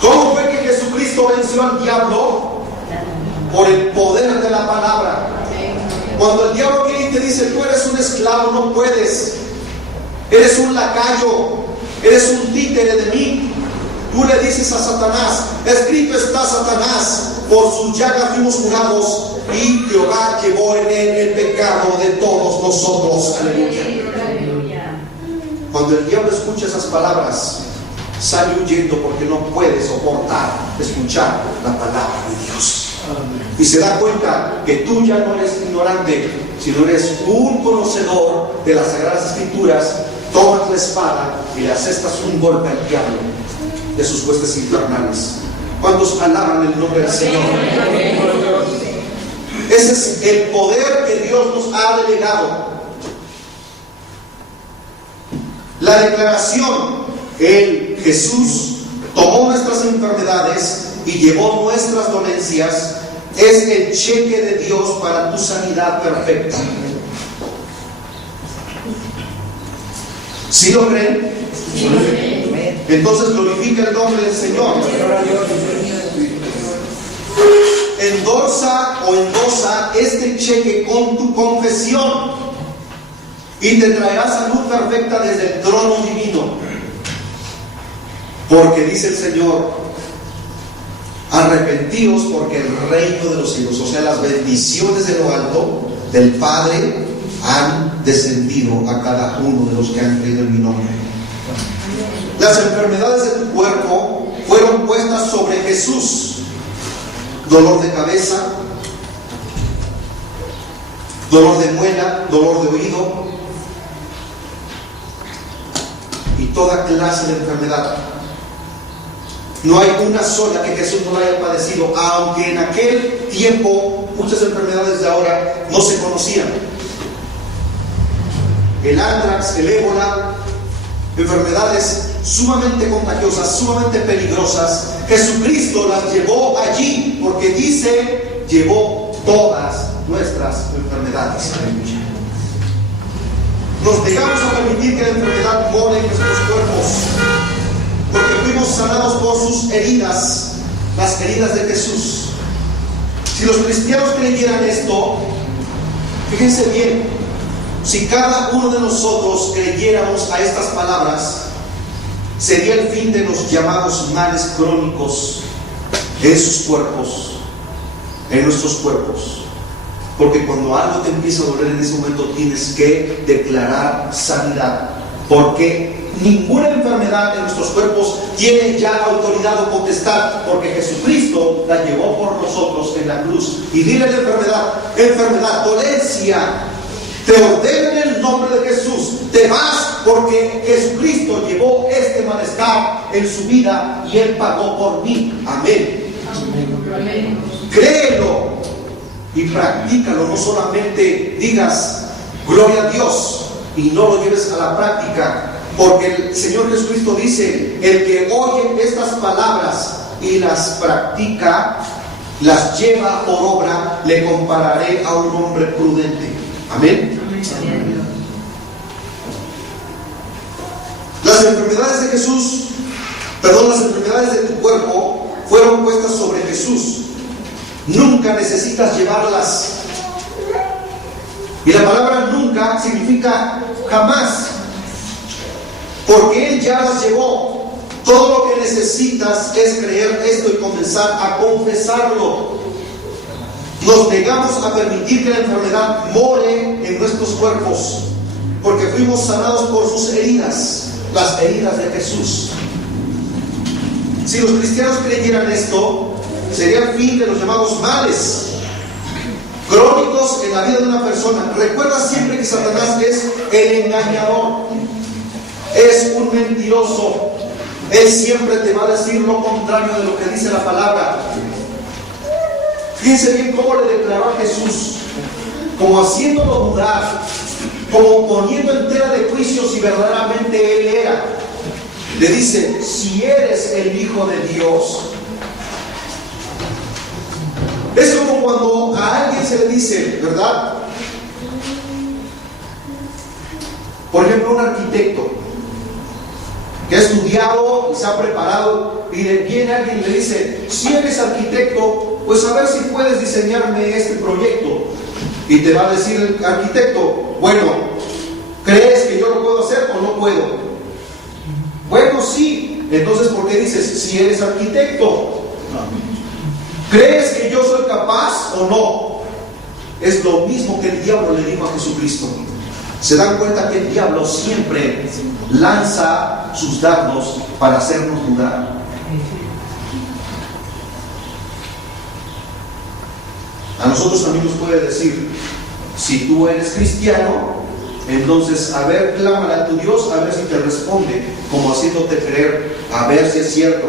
¿Cómo fue que Jesucristo venció al diablo? Por el poder de la palabra. Cuando el diablo viene y te dice, tú eres un esclavo, no puedes, eres un lacayo, eres un títere de mí, tú le dices a Satanás, escrito está, Satanás, por sus llagas fuimos curados, y Jehová llevó en él el pecado de todos nosotros. Aleluya. Cuando el diablo escucha esas palabras, sale huyendo porque no puede soportar escuchar la palabra de Dios. Y se da cuenta que tú ya no eres ignorante, sino eres un conocedor de las Sagradas Escrituras. Tomas la espada y le asestas un golpe al diablo de sus huestes infernales. ¿Cuántos alaban el nombre del Señor? Ese es el poder que Dios nos ha delegado. La declaración, Jesús tomó nuestras enfermedades y llevó nuestras dolencias, es el cheque de Dios para tu sanidad perfecta. ¿Sí lo creen? Sí. Entonces glorifica el nombre del Señor. Endorsa o endosa este cheque con tu confesión y te traerá salud perfecta desde el trono divino. Porque dice el Señor, arrepentíos porque el reino de los cielos, o sea, las bendiciones de lo alto del Padre, han descendido a cada uno de los que han creído en mi nombre. Las enfermedades de tu cuerpo fueron puestas sobre Jesús. Dolor de cabeza, dolor de muela, dolor de oído y toda clase de enfermedad. No hay una sola que Jesús no la haya padecido, aunque en aquel tiempo muchas enfermedades de ahora no se conocían. El ántrax, el ébola, enfermedades sumamente contagiosas, sumamente peligrosas, Jesucristo las llevó allí, porque dice, llevó todas nuestras enfermedades. Nos negamos a permitir que la enfermedad more en nuestros cuerpos, porque fuimos sanados por sus heridas, las heridas de Jesús. Si los cristianos creyeran esto, fíjense bien, si cada uno de nosotros creyéramos a estas palabras, sería el fin de los llamados males crónicos en sus cuerpos, en nuestros cuerpos. Porque cuando algo te empieza a doler en ese momento, tienes que declarar sanidad. Porque ninguna enfermedad en nuestros cuerpos tiene ya autoridad o potestad, porque Jesucristo la llevó por nosotros en la cruz. Y dile a la enfermedad, dolencia, te ordeno en el nombre de Jesús, te vas, porque Jesucristo llevó este malestar en su vida y Él pagó por mí. Amén. Amén. Créelo y practícalo. No solamente digas gloria a Dios y no lo lleves a la práctica, porque el Señor Jesucristo dice, el que oye estas palabras y las practica, las lleva por obra, le compararé a un hombre prudente. Amén. Las enfermedades de Jesús, las enfermedades de tu cuerpo fueron puestas sobre Jesús. Nunca necesitas llevarlas. Y la palabra nunca significa jamás, porque Él ya las llevó. Todo lo que necesitas es creer esto y comenzar a confesarlo. Nos negamos a permitir que la enfermedad more en nuestros cuerpos, porque fuimos sanados por sus heridas, las heridas de Jesús. Si los cristianos creyeran esto, sería el fin de los llamados males crónicos en la vida de una persona. Recuerda siempre que Satanás es el engañador, es un mentiroso. Él siempre te va a decir lo contrario de lo que dice la palabra. Fíjense bien cómo le declaró a Jesús, como haciéndolo dudar, como poniendo en tela de juicio si verdaderamente Él era. Le dice, si eres el Hijo de Dios. Es como cuando a alguien se le dice, ¿verdad? Por ejemplo, un arquitecto que ha estudiado y se ha preparado, y viene alguien y le dice, si eres arquitecto, pues a ver si puedes diseñarme este proyecto. Y te va a decir el arquitecto, bueno, ¿crees que yo lo puedo hacer o no puedo? Bueno, sí. Entonces, ¿por qué dices, si eres arquitecto? ¿Crees que yo soy capaz o no? Es lo mismo que el diablo le dijo a Jesucristo. Se dan cuenta que el diablo siempre lanza sus dardos para hacernos dudar. A nosotros también nos puede decir, si tú eres cristiano, entonces a ver, clámale a tu Dios, a ver si te responde, como haciéndote creer, a ver si es cierto.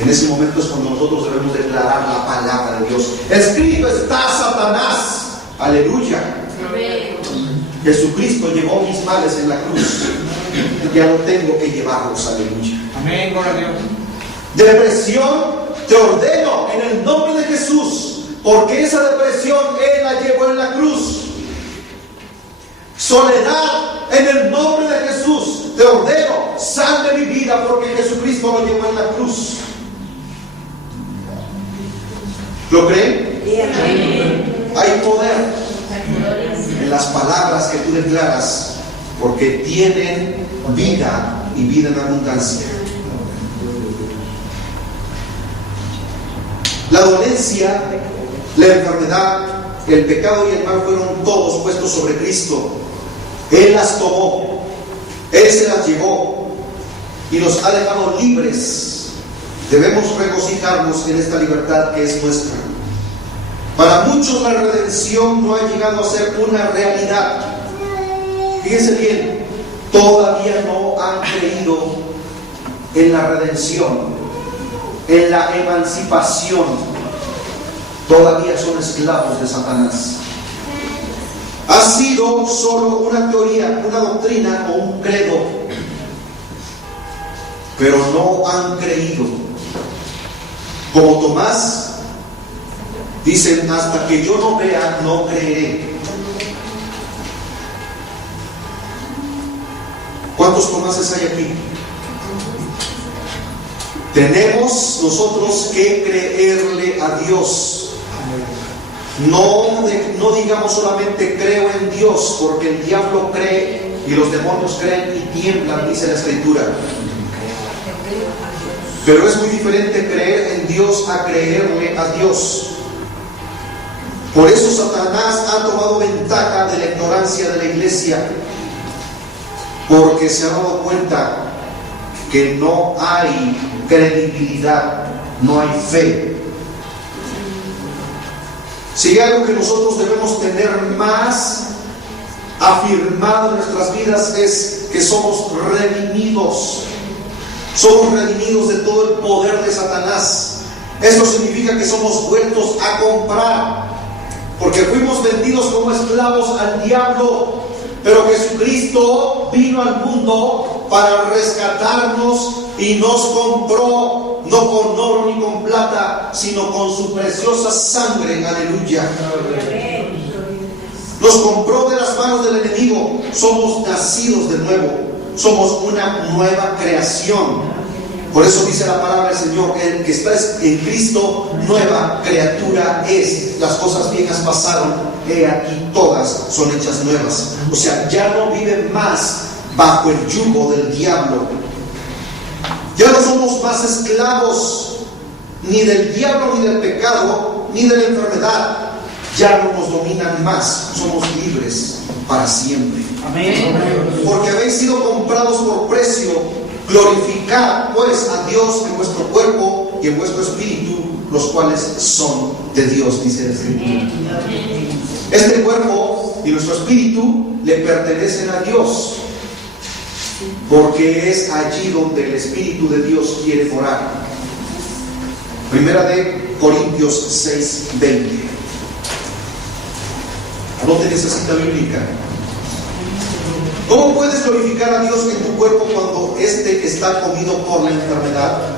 En ese momento es cuando nosotros debemos declarar la palabra de Dios. Escrito está, Satanás. Aleluya. Jesucristo llevó mis males en la cruz. Ya no tengo que llevarlos. Aleluya. Amén, gloria a Dios. Depresión, te ordeno en el nombre de Jesús, porque esa depresión Él la llevó en la cruz. Soledad, en el nombre de Jesús, te ordeno, sal de mi vida, porque Jesucristo lo llevó en la cruz. ¿Lo creen? Hay poder en las palabras que tú declaras, porque tienen vida y vida en abundancia. La dolencia, la enfermedad, el pecado y el mal fueron todos puestos sobre Cristo. Él las tomó, Él se las llevó y nos ha dejado libres. Debemos regocijarnos en esta libertad que es nuestra. Para muchos la redención no ha llegado a ser una realidad. Fíjense bien, todavía no han creído en la redención, en la emancipación. Todavía son esclavos de Satanás. Ha sido solo una teoría, una doctrina o un credo, pero no han creído. Como Tomás, dicen, hasta que yo no vea, no creeré. ¿Cuántos Tomases hay aquí? Tenemos nosotros que creerle a Dios. No digamos solamente creo en Dios, porque el diablo cree y los demonios creen y tiemblan, dice la Escritura. Pero es muy diferente creer en Dios a creerle a Dios. Por eso Satanás ha tomado ventaja de la ignorancia de la iglesia, porque se ha dado cuenta que no hay credibilidad, no hay fe. Si hay algo que nosotros debemos tener más afirmado en nuestras vidas es que somos redimidos. Somos redimidos de todo el poder de Satanás. Eso significa que somos vueltos a comprar, porque fuimos vendidos como esclavos al diablo, pero Jesucristo vino al mundo para rescatarnos y nos compró, no con oro ni con plata, sino con su preciosa sangre. Aleluya. Nos compró de las manos del enemigo. Somos nacidos de nuevo, somos una nueva creación. Por eso dice la palabra del Señor, el que está en Cristo, nueva criatura es. Las cosas viejas pasaron, he aquí todas son hechas nuevas. O sea, ya no viven más bajo el yugo del diablo. Ya no somos más esclavos ni del diablo, ni del pecado, ni de la enfermedad. Ya no nos dominan más, somos libres para siempre. Amén. Porque habéis sido comprados por precio. Glorificad pues a Dios en vuestro cuerpo y en vuestro espíritu, los cuales son de Dios, dice la Escritura. Este cuerpo y nuestro espíritu le pertenecen a Dios, porque es allí donde el Espíritu de Dios quiere morar. Primera de Corintios 6:20. Anoten esa cita bíblica. ¿Cómo puedes glorificar a Dios en tu cuerpo cuando éste está comido por la enfermedad?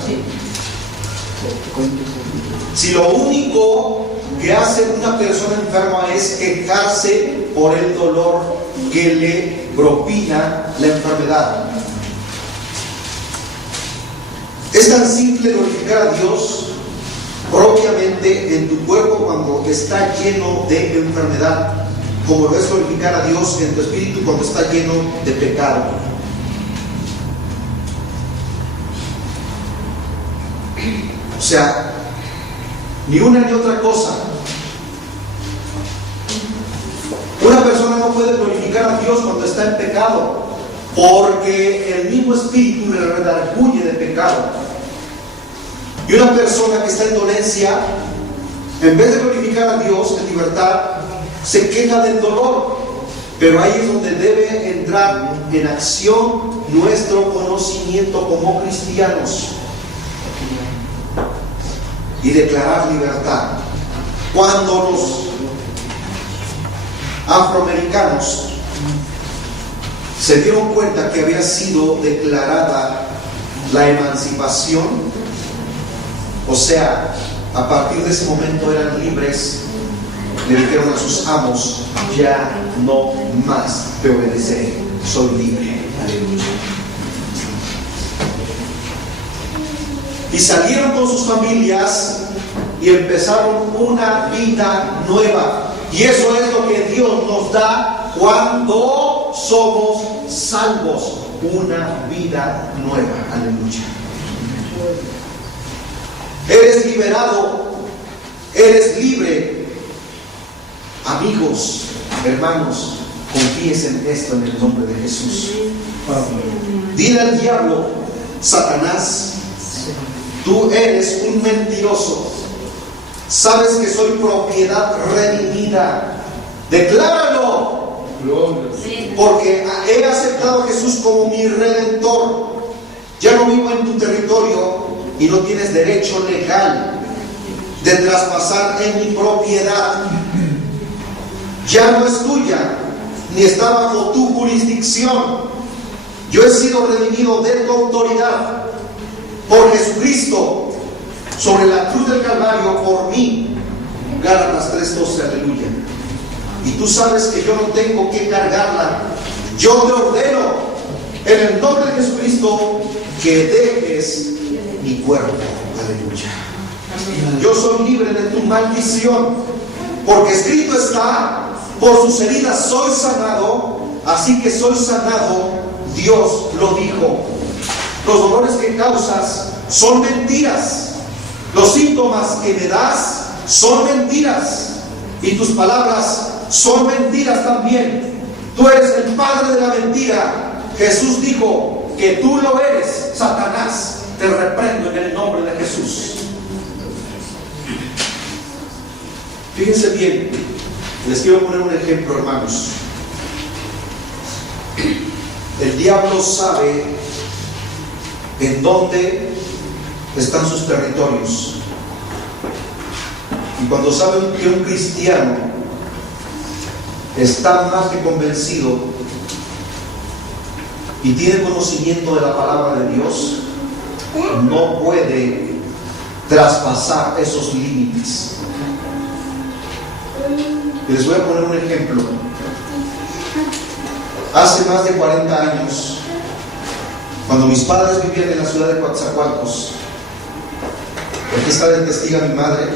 Si lo único que hace una persona enferma es quejarse por el dolor que le propina la enfermedad. Es tan simple glorificar a Dios propiamente en tu cuerpo cuando está lleno de enfermedad, como lo es glorificar a Dios en tu espíritu cuando está lleno de pecado. O sea, ni una ni otra cosa. Una persona no puede glorificar a Dios cuando está en pecado, porque el mismo espíritu le redarguye de pecado. Y una persona que está en dolencia, en vez de glorificar a Dios en libertad, se queja del dolor. Pero ahí es donde debe entrar en acción nuestro conocimiento como cristianos y declarar libertad. Cuando los afroamericanos se dieron cuenta que había sido declarada la emancipación, o sea, a partir de ese momento eran libres, le dijeron a sus amos: ya no más te obedeceré, soy libre. Aleluya. Y salieron con sus familias y empezaron una vida nueva. Y eso es lo que Dios nos da cuando somos salvos, una vida nueva. Aleluya. Eres liberado, eres libre. Amigos, hermanos, confíes en esto en el nombre de Jesús. Dile al diablo: Satanás, tú eres un mentiroso. Sabes que soy propiedad redimida. Decláralo. Porque he aceptado a Jesús como mi redentor. Ya no vivo en tu territorio y no tienes derecho legal de traspasar en mi propiedad. Ya no es tuya, ni está bajo tu jurisdicción. Yo he sido redimido de tu autoridad por Jesucristo sobre la cruz del Calvario por mí. Gálatas 3:12, aleluya. Y tú sabes que yo no tengo que cargarla. Yo te ordeno en el nombre de Jesucristo que dejes mi cuerpo. Aleluya. Yo soy libre de tu maldición, porque escrito está: por sus heridas soy sanado. Así que soy sanado, Dios lo dijo. Los dolores que causas son mentiras. Los síntomas que me das son mentiras. Y tus palabras son mentiras también. Tú eres el padre de la mentira. Jesús dijo que tú lo eres. Satanás, te reprendo en el nombre de Jesús. Fíjense bien, les quiero poner un ejemplo, hermanos. El diablo sabe en dónde están sus territorios. Y cuando sabe que un cristiano está más que convencido y tiene conocimiento de la palabra de Dios, no puede traspasar esos límites. Y les voy a poner un ejemplo. Hace más de 40 años, cuando mis padres vivían en la ciudad de Coatzacoalcos, aquí está de testiga mi madre,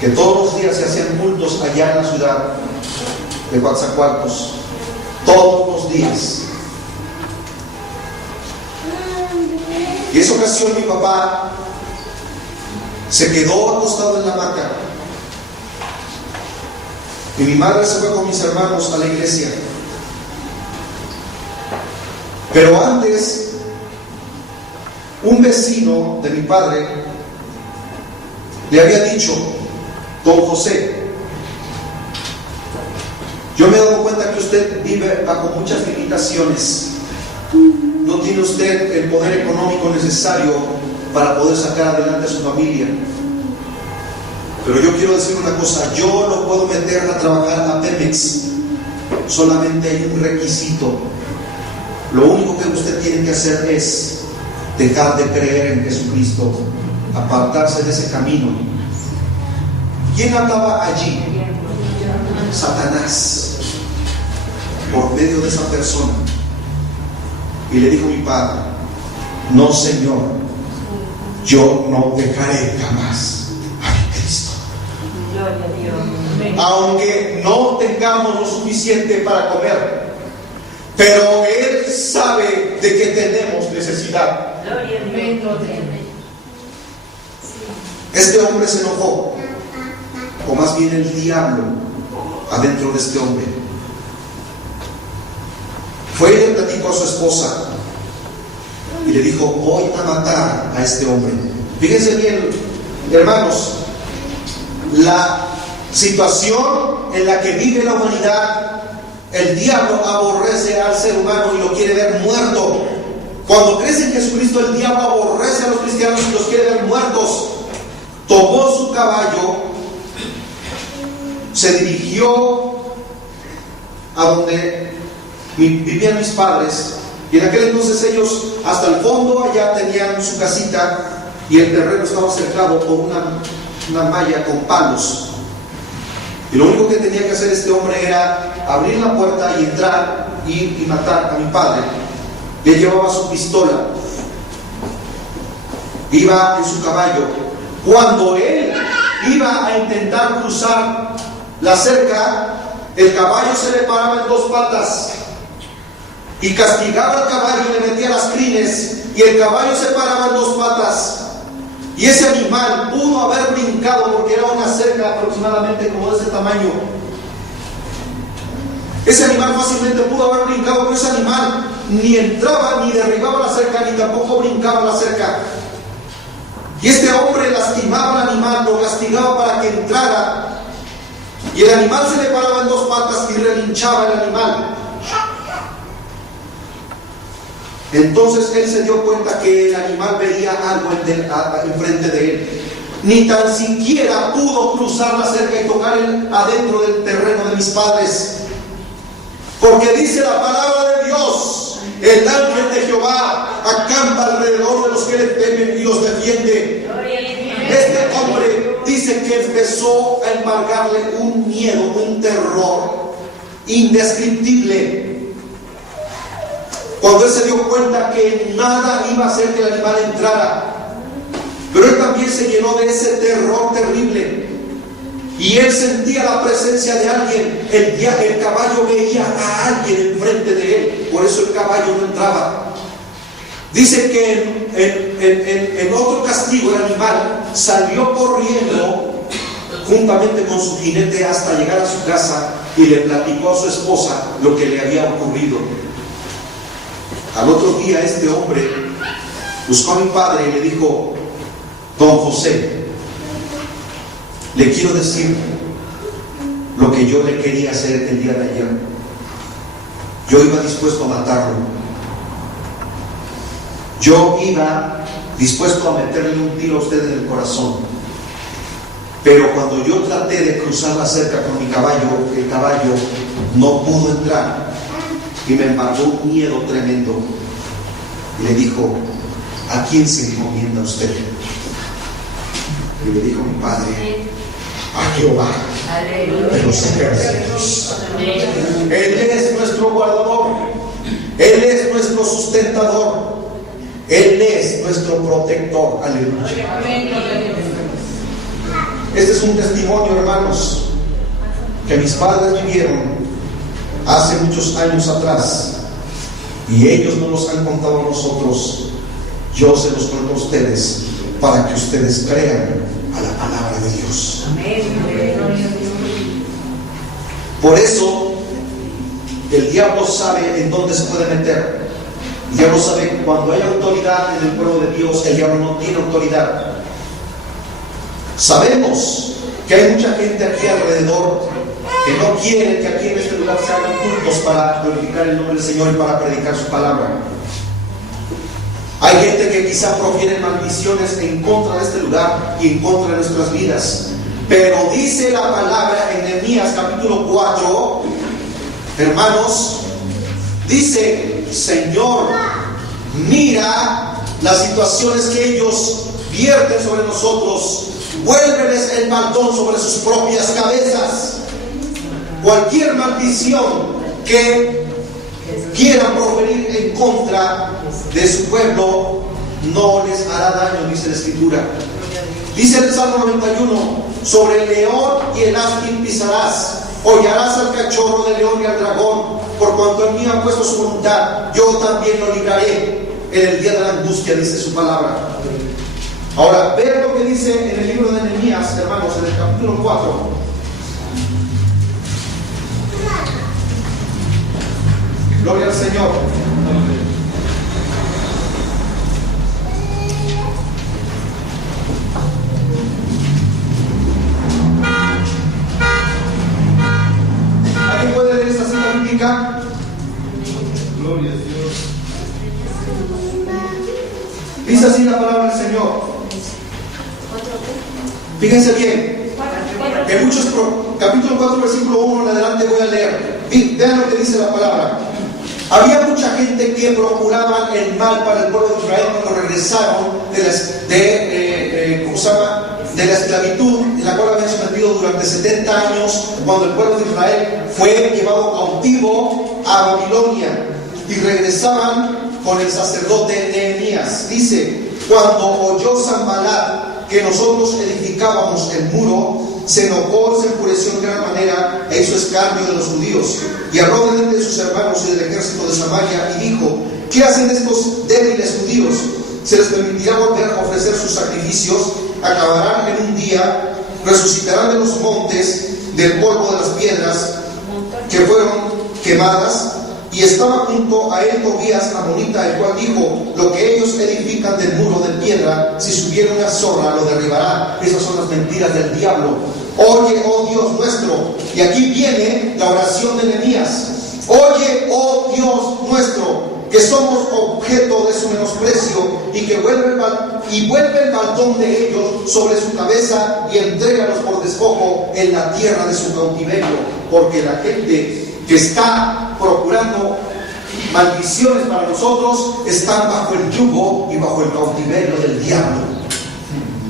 que todos los días se hacían cultos allá en la ciudad de Coatzacoalcos, todos los días. Y esa ocasión mi papá se quedó acostado en la hamaca y mi madre se fue con mis hermanos a la iglesia. Pero antes, un vecino de mi padre le había dicho: don José, yo me he dado cuenta que usted vive bajo muchas limitaciones. No tiene usted el poder económico necesario para poder sacar adelante a su familia. Pero yo quiero decir una cosa: yo lo puedo meter a trabajar a Pemex. Solamente hay un requisito. Lo único que usted tiene que hacer es dejar de creer en Jesucristo, apartarse de ese camino. ¿Quién hablaba allí? Satanás, por medio de esa persona. Y le dijo mi padre: no, Señor, yo no dejaré jamás a mi Cristo. Aunque no tengamos lo suficiente para comer, pero Él sabe de que tenemos necesidad. Este hombre se enojó, o más bien el diablo adentro de este hombre. Fue y le platicó a su esposa y le dijo: voy a matar a este hombre. Fíjense bien, hermanos, la situación en la que vive la humanidad, el diablo aborrece al ser humano y lo quiere ver muerto. Cuando crees en Jesucristo, el diablo aborrece a los cristianos y los quiere ver muertos. Tomó su caballo, se dirigió a donde vivían mis padres, y en aquel entonces ellos hasta el fondo allá tenían su casita, y el terreno estaba cercado por una malla con palos. Y lo único que tenía que hacer este hombre era abrir la puerta y entrar y matar a mi padre. Él llevaba su pistola, iba en su caballo. Cuando él iba a intentar cruzar la cerca, el caballo se le paraba en dos patas y castigaba al caballo y le metía las crines, y el caballo se paraba en dos patas. Y ese animal pudo haber brincado, porque era una cerca aproximadamente como de ese tamaño. Ese animal fácilmente pudo haber brincado, pero ese animal ni entraba ni derribaba la cerca, ni tampoco brincaba la cerca. Y este hombre lastimaba al animal, lo castigaba para que entrara, y el animal se le paraba en dos patas y relinchaba el animal. Entonces él se dio cuenta que el animal veía algo enfrente de él. Ni tan siquiera pudo cruzar la cerca y tocar adentro del terreno de mis padres, porque dice la palabra de Dios: el ángel de Jehová acampa alrededor de los que le temen y los defiende. Este hombre dice que empezó a embargarle un miedo, un terror indescriptible, cuando él se dio cuenta que nada iba a hacer que el animal entrara. Pero él también se llenó de ese terror terrible, y él sentía la presencia de alguien. El caballo veía a alguien enfrente de él, por eso el caballo no entraba. Dice que en otro castigo el animal salió corriendo juntamente con su jinete hasta llegar a su casa, y le platicó a su esposa lo que le había ocurrido. Al otro día este hombre buscó a mi padre y le dijo: don José, le quiero decir lo que yo le quería hacer el día de ayer. Yo iba dispuesto a matarlo. Yo iba dispuesto a meterle un tiro a usted en el corazón. Pero cuando yo traté de cruzar la cerca con mi caballo, el caballo no pudo entrar, y me embargó un miedo tremendo. Y le dijo: ¿a quién se encomienda usted? Y le dijo mi padre: a Jehová de los ejércitos. Él es nuestro guardador, Él es nuestro sustentador, Él es nuestro protector. Aleluya. Este es un testimonio, hermanos, que mis padres vivieron hace muchos años atrás, y ellos no los han contado a nosotros. Yo se los cuento a ustedes para que ustedes crean a la palabra de Dios. Por eso el diablo sabe en dónde se puede meter. El diablo sabe que cuando hay autoridad en el pueblo de Dios, el diablo no tiene autoridad. Sabemos que hay mucha gente aquí alrededor que no quiere que aquí en este lugar se hagan cultos para glorificar el nombre del Señor y para predicar su palabra. Hay gente que quizá profiere maldiciones en contra de este lugar y en contra de nuestras vidas. Pero dice la palabra en Nehemías capítulo 4, hermanos, dice: Señor, mira las situaciones que ellos vierten sobre nosotros, vuélveles el baldón sobre sus propias cabezas. Cualquier maldición que quieran proferir en contra de su pueblo no les hará daño, dice la Escritura. Dice en el Salmo 91: sobre el león y el áspid pisarás, hollarás al cachorro del león y al dragón, por cuanto en mí ha puesto su voluntad, yo también lo libraré en el día de la angustia, dice su palabra. Ahora, vean lo que dice en el libro de Nehemías, hermanos, en el capítulo 4. Gloria al Señor. ¿Alguien puede leer esta cita bíblica? Gloria a Dios. Dice así la palabra del Señor. Fíjense bien. En muchos capítulo 4, versículo 1 en adelante voy a leer. Vean lo que dice la palabra. Había mucha gente que procuraban el mal para el pueblo de Israel cuando regresaron de la esclavitud en la cual habían sometido durante 70 años, cuando el pueblo de Israel fue llevado cautivo a Babilonia, y regresaban con el sacerdote Nehemías. Dice: cuando oyó Sanballat que nosotros edificábamos el muro, se enojó, se enfureció en gran manera e hizo escarnio de los judíos, y habló delante de sus hermanos y del ejército de Samaria y dijo: ¿qué hacen estos débiles judíos? ¿Se les permitirá volver a ofrecer sus sacrificios? Acabarán en un día, resucitarán de los montes, del polvo de las piedras que fueron quemadas. Y estaba junto a él Tobías amonita, el cual dijo: lo que ellos edifican del muro de piedra, si subiera una zorra lo derribará. Esas son las mentiras del diablo. Oye, oh Dios nuestro. Y aquí viene la oración de Nehemías. Oye, oh Dios nuestro, que somos objeto de su menosprecio, y que vuelve el baldón de ellos sobre su cabeza, y entrégalos por despojo en la tierra de su cautiverio. Porque la gente que está procurando maldiciones para nosotros están bajo el yugo y bajo el cautiverio del diablo.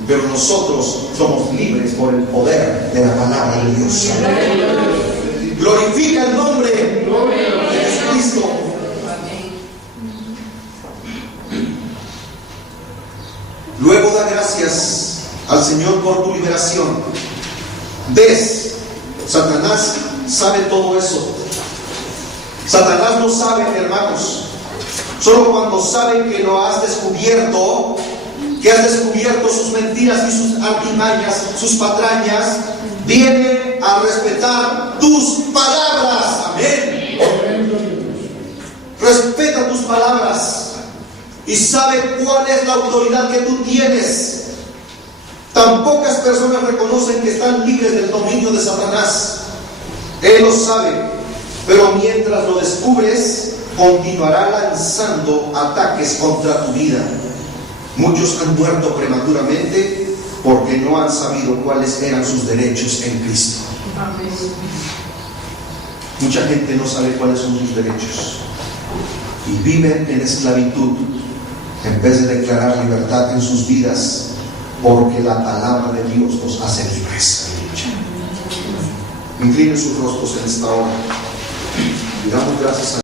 Pero nosotros somos libres por el poder de la palabra de Dios. Glorifica el nombre de Jesucristo. Luego da gracias al Señor por tu liberación. ¿Ves? Satanás sabe todo eso. Satanás no sabe, hermanos. Solo cuando sabe que lo has descubierto, que has descubierto sus mentiras y sus artimañas, sus patrañas, viene a respetar tus palabras. Amén. Respeta tus palabras y sabe cuál es la autoridad que tú tienes. Tan pocas personas reconocen que están libres del dominio de Satanás. Él lo sabe. Pero mientras lo descubres, continuará lanzando ataques contra tu vida. Muchos han muerto prematuramente porque no han sabido cuáles eran sus derechos en Cristo. Amén. Mucha gente no sabe cuáles son sus derechos y viven en esclavitud en vez de declarar libertad en sus vidas, porque la palabra de Dios nos hace libres. Inclinen sus rostros en esta hora y damos gracias a